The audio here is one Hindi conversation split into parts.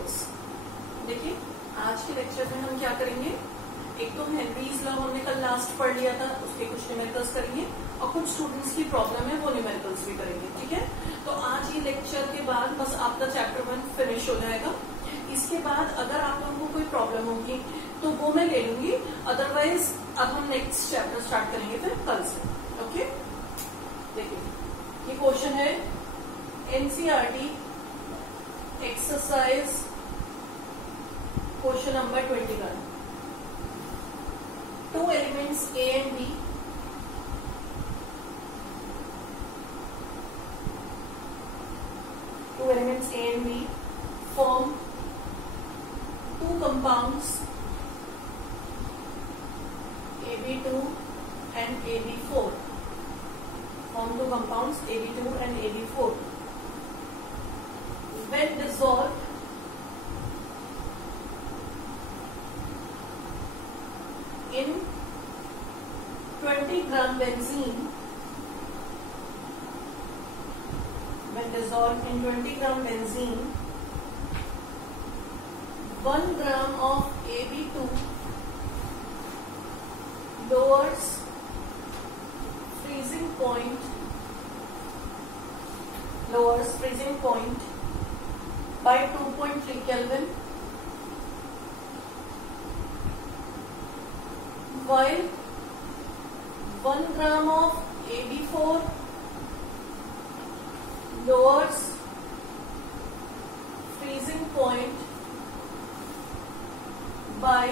स्टूडेंट्स, देखिए आज के लेक्चर में हम क्या करेंगे, एक तो हेनरीज लॉ हमने कल लास्ट पढ़ लिया था, उसके कुछ न्यूमेरिकल्स करेंगे और कुछ स्टूडेंट्स की प्रॉब्लम है वो न्यूमेरिकल्स भी करेंगे। ठीक है, तो आज ये लेक्चर के बाद बस आपका चैप्टर 1 फिनिश हो जाएगा। इसके बाद अगर आप लोगों को कोई प्रॉब्लम होगी तो वो मैं ले लूंगी, अदरवाइज अब हम नेक्स्ट चैप्टर स्टार्ट करेंगे फिर कल से। ओके, देखिए ये क्वेश्चन है NCERT exercise question number 21। Two elements A and B form two compounds AB2 and AB4. Form two compounds AB2 and AB4. When dissolved in 20 gram benzene, when dissolved in 20 gram benzene, 1 gram of AB2 lowers freezing point by 2.3 Kelvin, while 1 gram of AB4 lowers freezing point by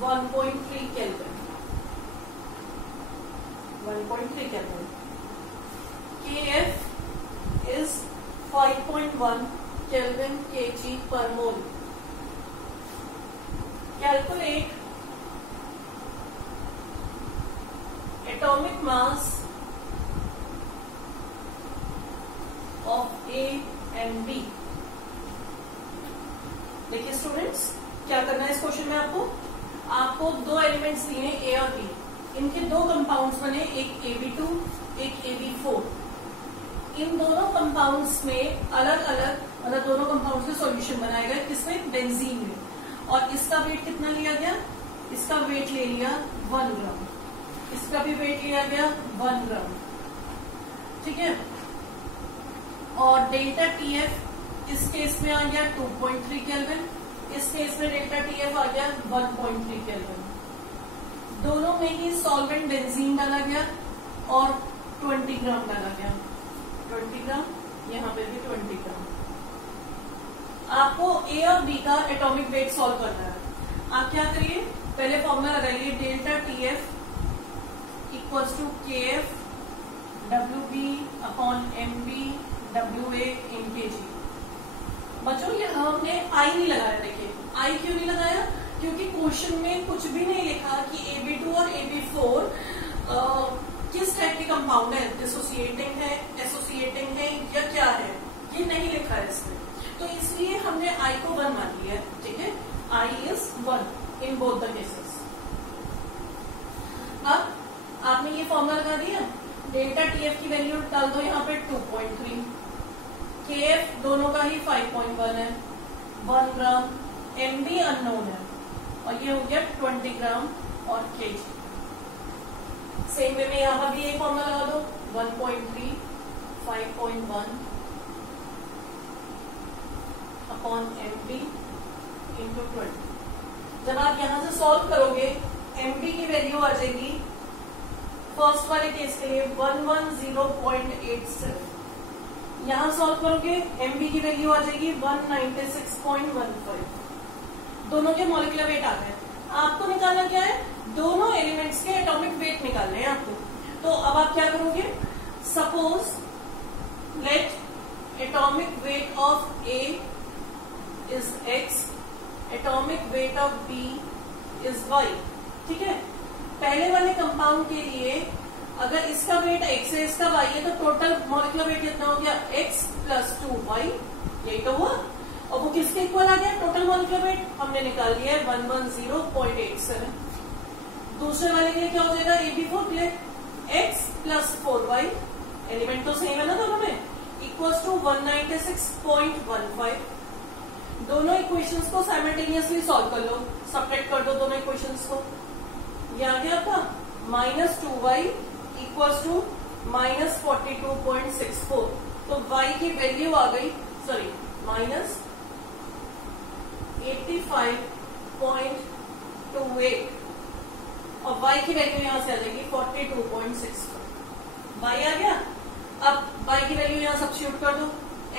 1.3 Kelvin. 1.3 Kelvin. Kf is 5.1 Kelvin kg per mole. Calculate atomic mass of A and B. देखिए स्टूडेंट्स, क्या करना है इस क्वेश्चन में आपको दो एलिमेंट्स दिए हैं ए और बी, इनके दो कंपाउंड्स बने, एक AB2 एक AB4। इन दोनों कंपाउंड्स में अलग अलग मतलब दोनों कंपाउंड्स में सॉल्यूशन बनाया गया, किसमें, बेंजीन में, और इसका वेट कितना लिया गया, इसका वेट ले लिया 1 ग्राम, इसका भी वेट लिया गया 1 ग्राम। ठीक है, और डेल्टा TF इस केस में आ गया 2.3 केल्विन, इस केस में डेल्टा TF आ गया 1.3 केल्विन। दोनों में ही सॉल्वेंट बेंजीन डाला गया और 20 ग्राम डाला गया, 20 ग्राम, यहाँ पे भी 20 ग्राम। आपको ए और बी का एटॉमिक वेट सॉल्व करना है। आप क्या करिए, पहले फॉर्मूला लगाइए, delta TF equals to KF WB upon MB WA in kg। बच्चों ये हमने आई नहीं लगाया, देखिए आई क्यों नहीं लगाया, क्योंकि क्वेश्चन में कुछ भी नहीं लिखा कि AB2 और AB4 किस टाइप के कंपाउंड है, एसोसिएटिंग है या क्या है, ये नहीं लिखा है इसमें, तो इसलिए हमने आई को 1 मान लिया है। ठीक है, i is 1 in both the cases. अब आपने ये फॉर्मूला लगा दिया, डेल्टा TF की वैल्यू डाल दो यहाँ पे 2.3, KF दोनों का ही 5.1 है, 1 ग्राम, MB अननोन है, और ये हो गया 20 ग्राम और kg। सेम वे में यहाँ पर भी एक फॉर्मूला लगा दो, 1.3 5.1 अपॉन MB इंटू 20। जब आप यहां से सॉल्व करोगे MB की वैल्यू आ जाएगी फर्स्ट वाले केस के लिए 110.87। यहां सॉल्व करोगे MB की वैल्यू आ जाएगी 196.15। दोनों के मॉलिक्यूलर वेट आ गए। आपको निकालना क्या है, दोनों एलिमेंट्स के एटॉमिक वेट निकालने हैं आपको। तो अब आप क्या करोगे, suppose let atomic weight of A is X, atomic weight of B is Y। ठीक है, पहले वाले कंपाउंड के लिए अगर इसका वेट X है, इसका Y है, तो टोटल मॉलिक्यूलर वेट कितना हो गया, X प्लस 2Y, यही तो हुआ। और वो किसके इक्वल आ गया, टोटल मॉलिक्यूलर वेट हमने निकाल लिया है 110.87। दूसरे वाले के लिए क्या हो जाएगा, AB4 के लिए X प्लस 4Y, एलिमेंट तो सेम है ना दोनों में, इक्वल्स टू 196.15। दोनों इक्वेशंस को साइमल्टेनियसली सॉल्व कर लो, सब्ट्रैक्ट कर दो दोनों इक्वेशंस को। ये आ गया आपका -2y इक्वल्स टू -42.64। तो y की वैल्यू आ गई, सॉरी -85.28 और y की वैल्यू यहां से आ जाएगी 42.64। y आ गया। अब y की वैल्यू यहां सब्स्टिट्यूट कर दो,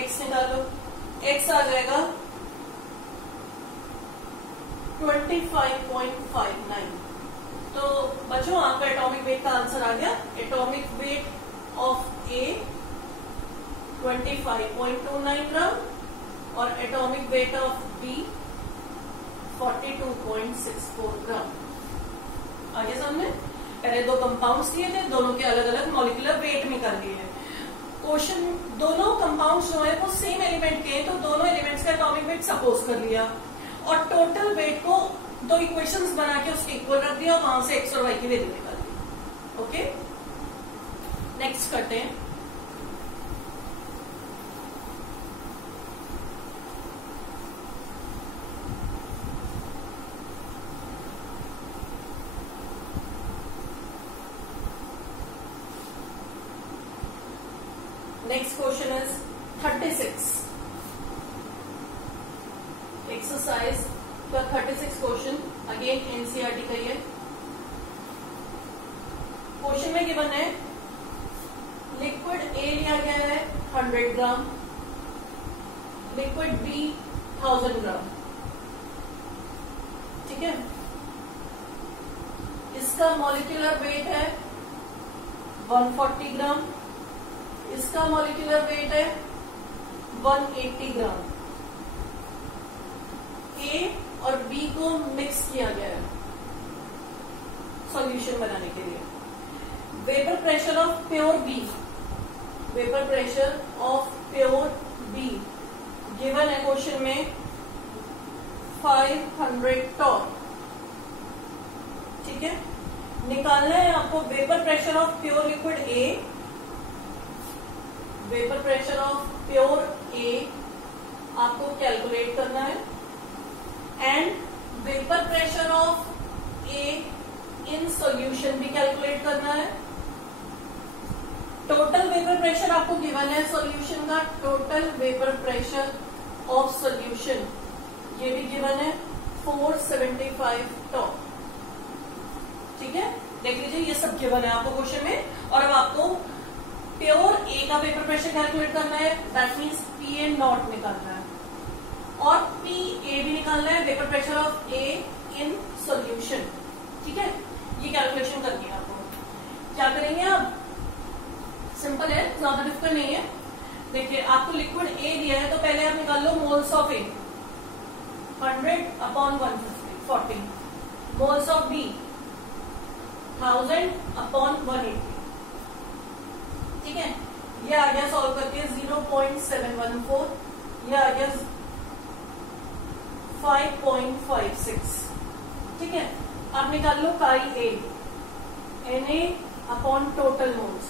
x निकालो, x आ जाएगा 25.59। तो बच्चों आपका एटॉमिक वेट का आंसर आ गया। एटॉमिक वेट ऑफ A 25.29 ग्राम और एटॉमिक वेट ऑफ B 42.64 ग्राम। आगे सामने पहले दो कंपाउंड्स दिए थे, दोनों के अलग अलग मॉलिक्यूलर वेट निकाल लिए हैं। क्वेश्चन दोनों कंपाउंड्स जो है वो सेम एलिमेंट के हैं, तो दोनों एलिमेंट्स का एटॉमिक वेट सपोज कर लिया और टोटल वेट को दो इक्वेशंस बना के उसके इक्वल रख दिया और वहां से x और y की वैल्यू निकाल दी। ओके, नेक्स्ट करते हैं। Next question is 36. Exercise का 36 क्वेश्चन, अगेन एनसीईआरटी का ही है। क्वेश्चन में गिवन है लिक्विड ए लिया गया है 100 ग्राम, लिक्विड बी 1000 ग्राम। ठीक है, इसका मॉलिक्यूलर वेट है 140 ग्राम, इसका मॉलिक्यूलर वेट है 180 ग्राम। ए और बी को मिक्स किया गया है सॉल्यूशन बनाने के लिए। Vapour pressure of pure B, vapour pressure of pure B given है क्वेश्चन में 500 टॉर। ठीक है, निकालना है आपको vapour pressure of pure liquid A, vapour pressure of pure A आपको कैलकुलेट करना है and vapour pressure of A in solution भी कैलकुलेट करना है। टोटल वेपर प्रेशर आपको गिवन है सॉल्यूशन का, total vapour pressure of solution ये भी गिवन है 475 टॉप। ठीक है, देख लीजिए ये सब गिवन है आपको क्वेश्चन में। और अब आपको प्योर ए का वेपर प्रेशर कैलकुलेट करना है, that means P A not निकालना है और पी ए भी निकालना है, vapour pressure of A in solution. ठीक है, ये कैलकुलेशन करनी है आपको। क्या करेंगे आप, सिंपल है, ज्यादा डिफिकल्ट नहीं है। देखिए आपको लिक्विड ए दिया है तो पहले आप निकाल लो moles of A 100/140, moles of B 1000/180। ठीक है, ये आ गया सॉल्व करके 0.714, ये आ गया 5.56। ठीक है, आप निकाल लो काई ए, Na टोटल मोल्स,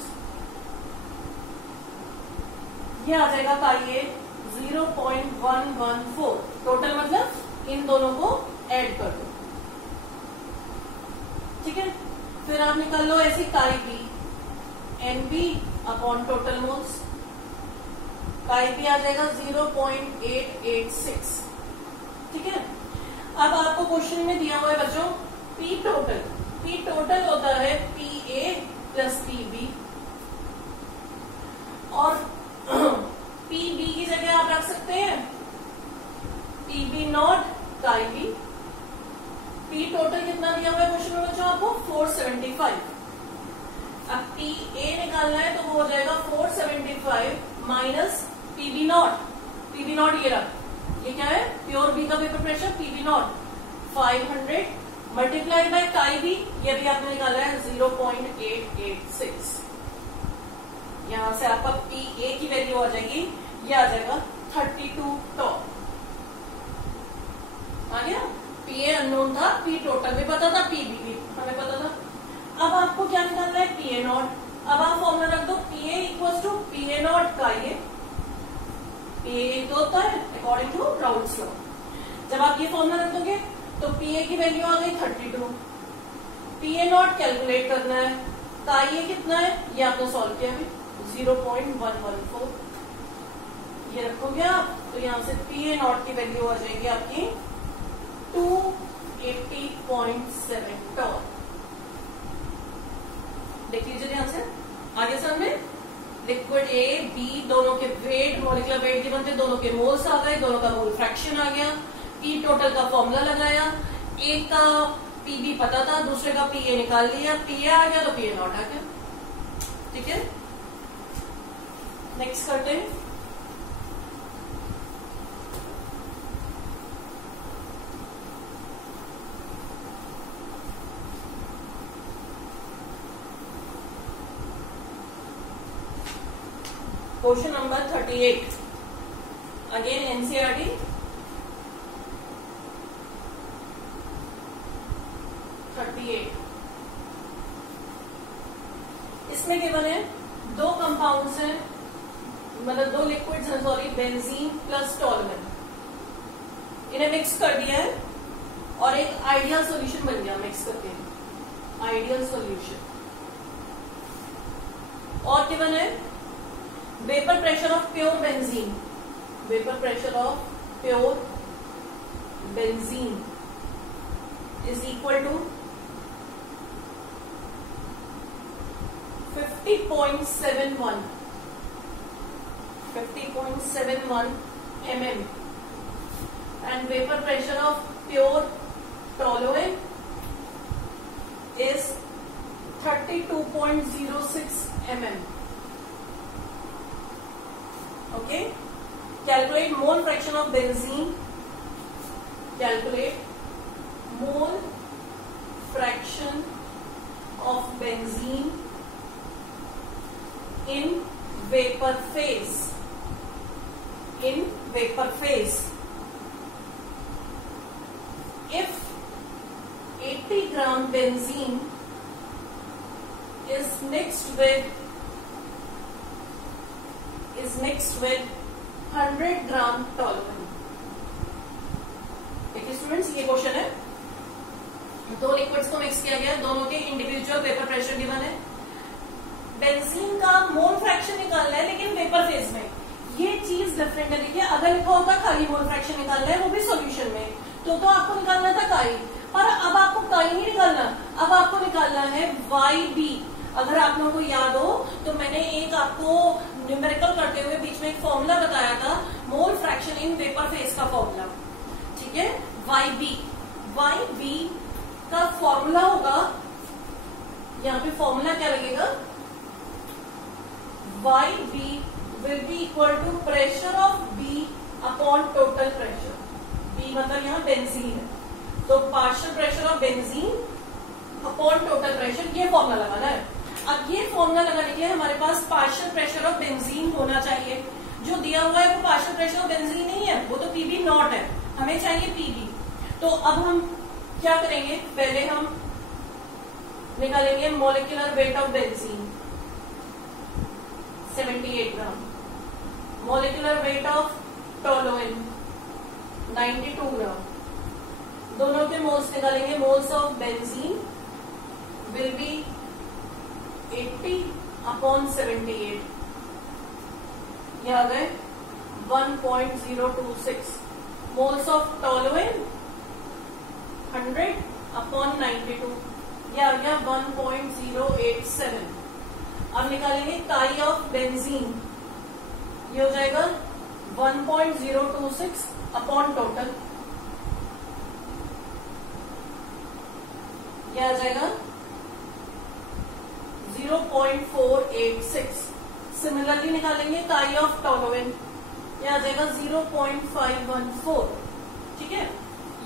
ये आ जाएगा काई ए 0.114। टोटल मतलब इन दोनों को ऐड कर दो। ठीक है, फिर आप निकाल लो ऐसी काई बी, NB टोटल मोल्स, काई बी आ जाएगा 0.886। ठीक है, अब आपको क्वेश्चन में दिया हुआ है बच्चों पी टोटल। पी टोटल होता है PA प्लस PB और PB की जगह आप रख सकते हैं PB नॉट काई बी। पी टोटल कितना दिया हुआ है क्वेश्चन में बच्चों आपको 475। अब PA निकालना है तो वो हो जाएगा 475 minus PB not. PB not ये रहा, ये क्या है प्योर बी का vapour pressure PB not 500 multiply by काई बी, ये भी आपने निकाला है 0.886। यहां से आपका PA की वैल्यू आ जाएगी, ये आ जाएगा 32 टॉप। आ गया, PA अननोन था, P टोटल भी पता था, PB भी हमें पता था। अब आपको क्या निकालना है PA नॉट। अब आप फॉर्मूला रख दो PA equals to PA naught का ये PA तो होता है अकॉर्डिंग टू राउल्स लॉ। जब आप ये फॉर्मूला रख दोगे तो पीए की वैल्यू आ गई 32। पीए नॉट कैलकुलेट करना है, का ये कितना है, ये आपने सॉल्व किया अभी 0.114। ये रखोगे आप तो यहां से पीए नॉट की वैल्यू आ जाएगी आपकी 280.7 टॉल। देख लीजिए ध्यान से, आगे सर में लिक्विड ए बी दोनों के वेट, मॉलिक्यूलर वेट के बनते, दोनों के मोल्स आ गए, दोनों का मोल फ्रैक्शन आ गया, पी टोटल का फॉर्मूला लगाया, एक का पीबी पता था, दूसरे का पीए निकाल लिया, पीए आ गया तो पीए नॉट आ गया। ठीक है, नेक्स्ट करते हैं। Question number 38, again NCERT. इसमें केवल है दो कंपाउंड्स हैं, मतलब दो लिक्विड्स हैं, सॉरी, बेंजीन प्लस टॉलुएन। इन्हें मिक्स कर दिया है और एक आइडियल सॉल्यूशन बन गया मिक्स करके, आइडियल सॉल्यूशन। और केवल है vapour pressure of pure benzene, vapour pressure of pure benzene is equal to 50.71 mm and vapor pressure of pure toluene is 32.06 mm. Okay, calculate mole fraction of benzene, calculate mole fraction of benzene in vapor phase, in vapor phase. If 80 gram benzene is mixed with 100 gram toluene. देखिए स्टूडेंट्स, ये क्वेश्चन है, दो लिक्विड्स को मिक्स किया गया, दोनों के इंडिविजुअल वेपर प्रेशर गिवन है, बेंजीन का मोल फ्रैक्शन निकालना है लेकिन वेपर फेज में। ये चीज डिफरेंट है। देखिए, अगर लिखा होता खाली मोल फ्रैक्शन निकालना है, वो भी सॉल्यूशन में, तो आपको निकालना था काई, पर अब आपको काई नहीं निकालना, अब आपको निकालना है YB। अगर आप लोगों को याद हो तो मैंने एक आपको न्यूमेरिकल करते हुए बीच में एक फॉर्मूला बताया था, mole fraction in vapour phase का फॉर्मूला। ठीक है, YB का फॉर्मूला होगा, यहाँ पे फॉर्मूला क्या लगेगा, YB will be equal to pressure of B upon total pressure। B मतलब यहाँ बेंजीन है, तो partial pressure of benzene upon total pressure, ये फॉर्मूला लगाना है। अब ये फॉर्मूला लगाने के लिए हमारे पास पार्शियल प्रेशर ऑफ बेंजीन होना चाहिए। जो दिया हुआ है वो पार्शियल प्रेशर ऑफ बेंजीन नहीं है, वो तो पीबी नॉट है, हमें चाहिए पीबी। तो अब हम क्या करेंगे, पहले हम निकालेंगे molecular weight of benzene 78 gram, molecular weight of toluene 92 gram, दोनों के मोल्स निकालेंगे। Moles of benzene will be 80/78, ये आ गए 1.026। मोल्स ऑफ टोलुएन 100/92, ये आ गया 1.087। अब निकालेंगे काई ऑफ बेंजीन, ये हो जाएगा 1.026 अपॉन टोटल, ये आ जाएगा 0.486। सिमिलरली निकालेंगे काई ऑफ टोलुएन, ये आ जाएगा 0.514। ठीक है,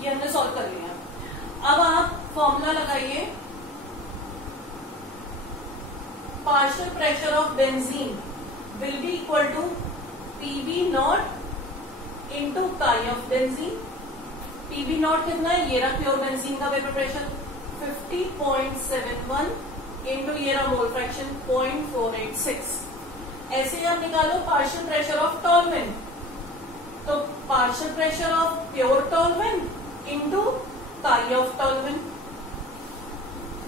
ये हमने सॉल्व कर लिया। अब आप फॉर्मूला लगाइए, partial pressure of benzene will be equal to PB naught into chi of benzene. PB naught कितना है, ये रहा प्योर बेंजीन का वेपर प्रेशर 50.71 इंटू ये रहा मोल फ्रैक्शन 0.486। ऐसे आप निकालो पार्शियल प्रेशर ऑफ टोलुएन, तो partial pressure of pure toluene into chi of toluene.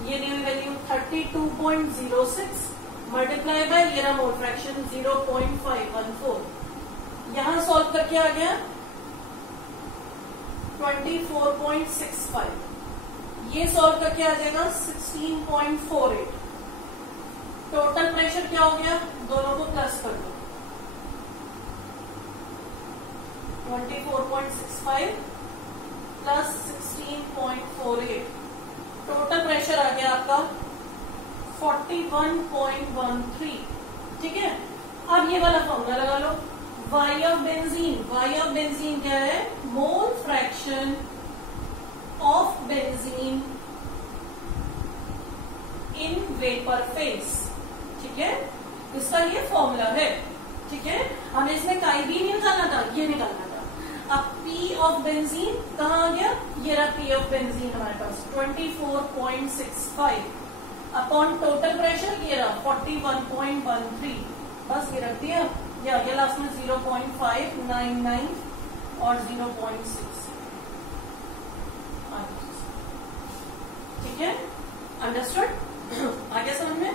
ये दी हुई वैल्यू 32.06 मल्टीप्लाई बाय ये रहा मोल फ्रैक्शन 0.514। यहां सॉल्व करके आ गया 24.65। ये सॉल्व करके आ जाएगा 16.48। टोटल प्रेशर क्या हो गया, दोनों को प्लस कर दो, 24.65 प्लस 16.48, टोटल प्रेशर आ गया आपका 41.13। ठीक है, अब ये वाला फॉर्मूला लगा लो, y ऑफ बेंजीन क्या है, mole fraction of benzene in vapour phase. ठीक है, इसका ये फॉर्मूला है। ठीक है, हमें इसमें काई भी नहीं निकालना था, ये निकालना था। अब P ऑफ बेंजीन कहाँ आ गया, ये रहा P ऑफ बेंजीन हमारे पास 24.65 अपॉन टोटल प्रेशर ये रहा 41.13। बस ये रख दिया, ये आ गया लास्ट में 0.599 और 0.6। ठीक है, अंडरस्टूड, आ गया समझ में।